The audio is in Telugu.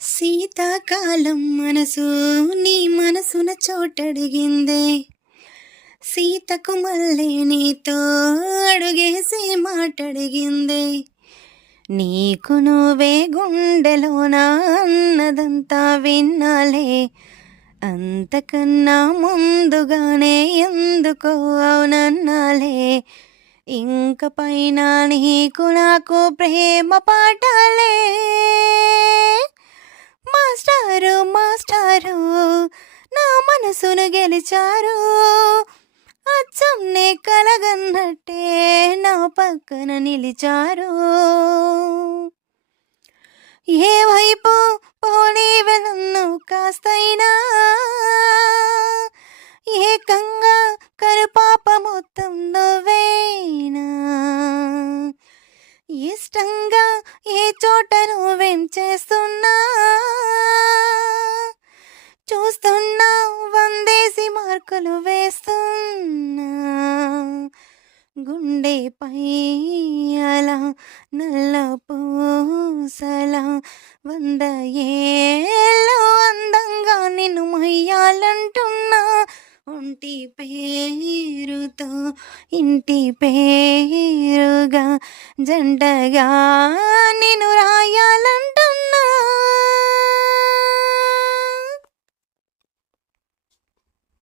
శీతాకాలం మనసు నీ మనసున చోటడిగిందే, సీతకు మళ్ళీ నీతో అడుగేసి మాటడిగిందే. నీకు నువ్వే గుండెలోన అన్నదంతా విన్నాలే, అంతకన్నా ముందుగానే ఎందుకో అవునన్నాలే. ఇంక పైన నీకు నాకు ప్రేమ పాఠాలే. మాస్టారు మాస్టారు నా మనసును గెలిచారు, అచ్చం నే కలగన్నట్టే నా పక్కన నిలిచారు. ఏ వైపు పోనీవే నన్ను కాస్తైనా, ఏకంగా కనుపాప మొత్తం నువ్వేనా. ఇష్టంగా ఏ చోట నువ్వేం చేస్తున్నా, చూస్తున్నా వందేసి మార్కులు వేస్తున్నా. గుండెపై అలా నల్ల పూసలా 100 ఏళ్ళు అందంగా నిన్ను మొయ్యాలంటున్నా. ఒంటి పేరుతో ఇంటి పేరుగా జంటగా నిన్ను రాయాలంటున్నా.